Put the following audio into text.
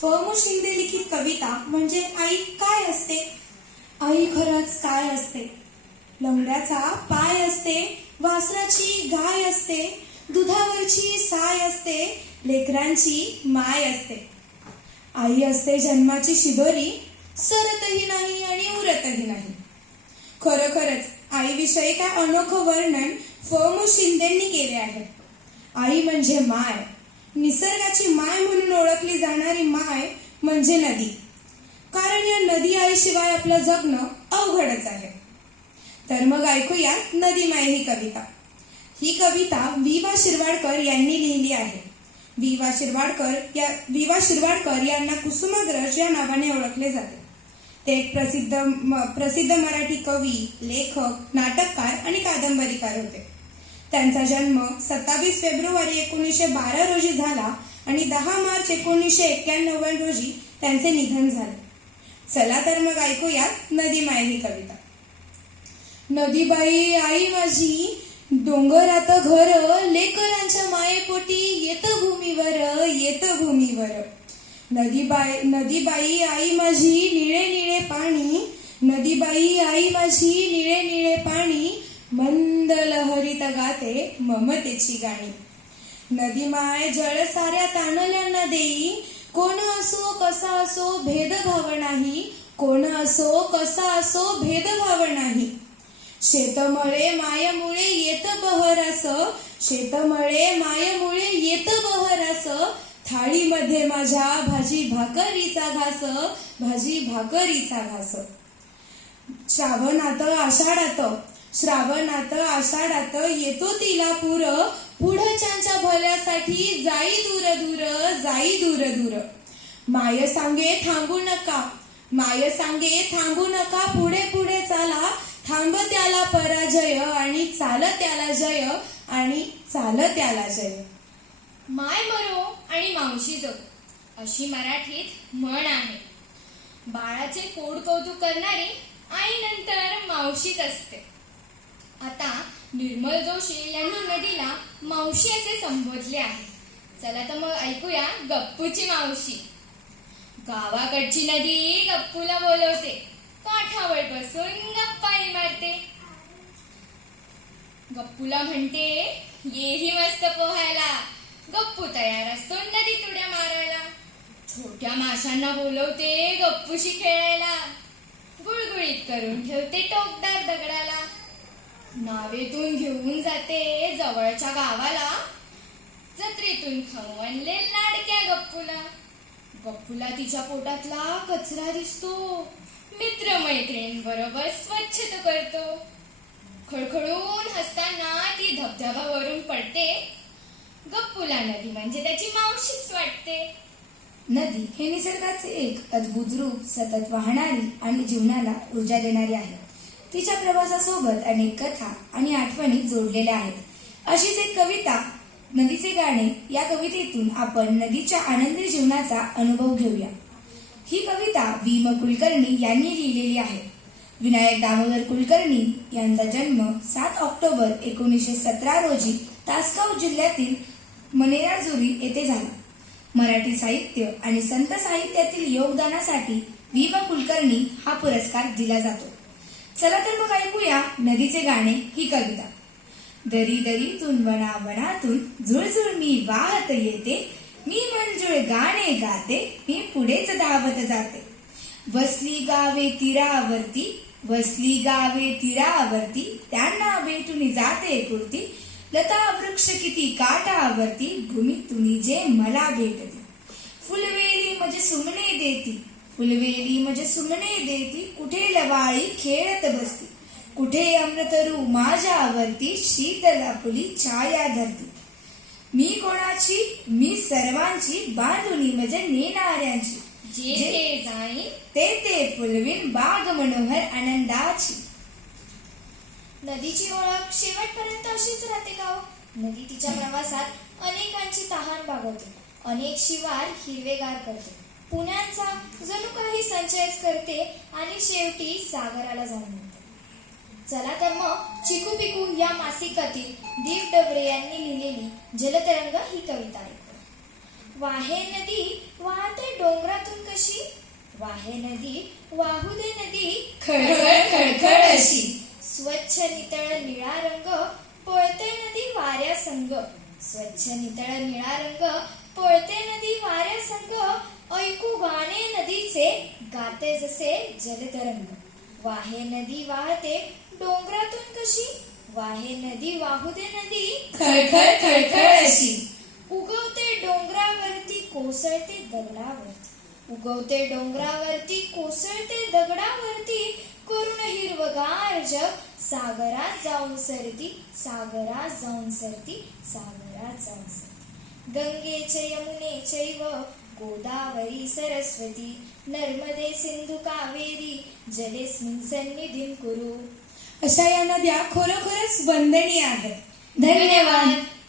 फ.मु. शिंदे लिखित कविता म्हणजे आई काय असते? आई खरंच काय असते? लंगड्याचा पाय असते, वासराची गाय असते, दुधावरची साय असते, लेकरांची माय असते. आई असते जन्माची शिदोरी, सरतही नाही आणि उरतही नाही. खरोखरच आईविषयी काय अनोखं वर्णन फ.मु. शिंदेंनी केले आहे. आई म्हणजे माय, निसर्गाची माय म्हणून ओळखली जाणारी माय म्हणजे नदी. कारण या नदी आईशिवाय आपलं जगणं अवघडच आहे. तर मग ऐकूया नदी माय ही कविता. ही कविता वि.वा. शिरवाडकर यांनी लिहिली आहे. वि.वा. शिरवाडकर यांना कुसुमाग्रज या नावाने ओळखले जाते. ते एक प्रसिद्ध मराठी कवी, लेखक, नाटककार आणि कादंबरीकार होते. त्यांचा जन्म 27 फेब्रुवारी 1912 रोजी झाला आणि 10 मार्च 1991 रोजी त्यांचे निधन झाले. चला तर मग ऐकूयात नदी माय ही कविता. नदीबाई आई माझी, डोंगरात घर, लेकरांच्या मायेपोटी येत भूमीवर. नदीबाई आई माझी, निळे निळे पाणी. नदीबाई आई माझी, निळे निळे पाणी. मंद लहरीत गाते ममतेची गाणी. नदी माय जळ साऱ्या ताणल्यांना देई. कोण असो कसा असो भेदभाव नाही. कोण असो कसा असो भेदभाव नाही. शेतमळे मायमुळे येत बहरास. शेतमळे मायमुळे येत बहरास. थाळीमध्ये माझ्या भाजी भाकरीचा घास. श्रावणात आषाढात येतो तिला पूर. पुढच्यांच्या भल्यासाठी जाई दूर दूर. माय सांगे थांबू नका पुढे पुढे चाला. थांब त्याला पराजय आणि चाल त्याला जय. माय मरो आणि मावशी जगो अशी मराठीत म्हण आहे. बाळाचे कोड कौतुक करणारी आई नंतर मावशीच असते. आता निर्मल जोशी यांनी नदीला मावशी असे संबोधले आहे. चला तर मग ऐकूया गप्पूची मावशी. गावाकडची नदी गप्पूला बोलवते. काठावर बसून गप्पाही मारते. गप्पूला म्हणते येही मस्त पोहायला. गप्पू तयार असतो नदीत उड्या मारायला. छोट्या माशांना बोलवते गप्पूशी खेळायला. गुळगुळीत करून ठेवते टोकदार दगडाला. नावेतून घेऊन जाते जवळच्या गावाला. जत्रेतून खाऊ आणले लाडक्या गप्पूला. गप्पूला तिच्या पोटातला कचरा दिसतो. मित्रमैत्रिणींबरोबर स्वच्छता करतो. खळखळून हसताना ती धबधब्यावरून पडते. गप्पूला नदी म्हणजे त्याची मावशीच वाटते. नदी हे निसर्गाचे एक अद्भुत रूप, सतत वाहणारी आणि जीवनाला ऊर्जा देणारी आहे. तिच्या प्रवासासोबत अनेक कथा आणि आठवणी जोडलेल्या आहेत. अशीच एक कविता नदीचे गाणे या कवितेतून आपण नदीच्या आनंदी जीवनाचा अनुभव घेऊया. ही कविता वि.म. कुलकर्णी यांनी लिहिलेली आहे. विनायक दामोदर कुलकर्णी यांचा जन्म 7 ऑक्टोबर 1917 रोजी तासगाव जिल्ह्यातील मनेराजुरी येथे झाला. मराठी साहित्य आणि संत साहित्यातील योगदानासाठी वि.म. कुलकर्णी हा पुरस्कार दिला जातो. चला तर मग ऐकूया नदीचे गाणे ही कविता. दरी दरीतून वनावनातून झुळझुळ मी वाहत येते. मी मंजूळ गाणे गाते. मी पुढेच धावत जाते. वसली गावे तीरावरती त्यांना भेटून जाते पुरती. लता वृक्ष किती काठावरती भूमीतून जे मला भेटते. फुलवेली म्हणजे सुमने देती. कुठे लवाळी खेळत बसती. कुठे अमृतरू माझ्यावरती शीतल फुली छाया धरती. मी कोणाची मी सर्वांची बांधुनी म्हणजे नेणाऱ्यांची. जे जाईन ते फुलवीन बाग मनोहर आनंदाची. नदीची ओळख शेवटपर्यंत अशीच राहते का हो? नदी तिच्या प्रवासात अनेकांची तहान भागवते. अनेक शिवार हिरवेगार करते. पुण्यांचा जणू काही संचयच करते आणि शेवटी सागराला जाऊन मिळते. चला तर मग चिकू पिकू या मासिकातील दीप डबरे यांनी लिहिलेली जलतरंग ही कविता ऐकू. वाहे नदी वाहते डोंगरा वाहे नदी वाहू दे नदी खळखळ खळखळ अशी. स्वच्छ नितळ निळा रंग पळते नदी वाऱ्या संग. स्वच्छ नितळ निळा रंग पळते नदी वाऱ्या संग. ऐकू गाणे नदीचे गाते जसे जलतरंग. वाहे नदी वाहते डोंगरातून कशी. वाहे नदी वाहू दे नदी खळखळ खळखळ अशी. उगवते डोंगरावरती कोसळते दगडावरती. उगवते डोंगरावरती कोसळते दगडावरती. करुण हिरवगार जग सागरात जाऊन सरती. सागरात जाऊन सरती. सागरात जाऊन सरती. गंगे च यमुने चैव गोदावरी सरस्वती. नर्मदे सिंधू कावेरी जलेस्मिन् सन्निधिं कुरु. अशा या नद्या खरोखरच वंदनीय आहेत. धन्यवाद.